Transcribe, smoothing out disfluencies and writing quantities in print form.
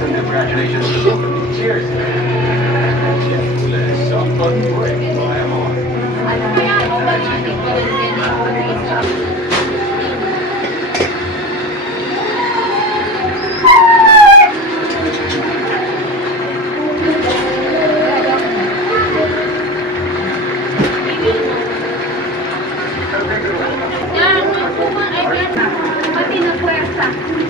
Congratulations. Cheers. Some fun break by heart. Yan, may puman ay pati na puwersa.